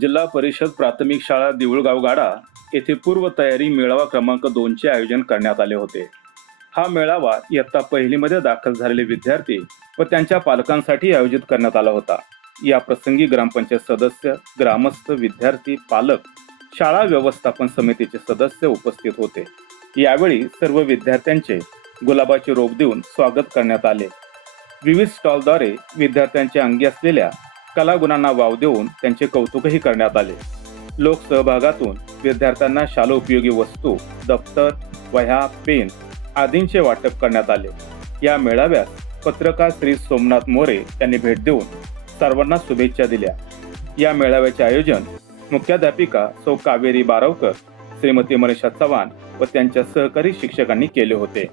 जिल्हा परिषद प्राथमिक शाळा देऊळगाव गाडा येथे पूर्व तयारी मेळावा क्रमांक दोनचे आयोजन करण्यात आले होते. हा मेळावा इयत्ता पहिलीमध्ये दाखल झालेले विद्यार्थी व त्यांच्या पालकांसाठी आयोजित करण्यात आला होता. या प्रसंगी ग्रामपंचायत सदस्य ग्रामस्थ विद्यार्थी पालक शाळा व्यवस्थापन समितीचे सदस्य उपस्थित होते. यावेळी सर्व विद्यार्थ्यांचे गुलाबाचे रोप देऊन स्वागत करण्यात आले. विविध स्टॉलद्वारे विद्यार्थ्यांच्या अंगी असलेल्या कलागुणांना वाव देऊन त्यांचे कौतुकही करण्यात आले. लोकसहभागातून विद्यार्थ्यांना शालोपयोगी वस्तू दप्तर वह्या पेन आदींचे वाटप करण्यात आले. या मेळाव्यात पत्रकार श्री सोमनाथ मोरे यांनी भेट देऊन सर्वांना शुभेच्छा दिल्या. या मेळाव्याचे आयोजन मुख्याध्यापिका सौ कावेरी बारावकर श्रीमती मनीषा चव्हाण व त्यांच्या सहकारी शिक्षकांनी केले होते.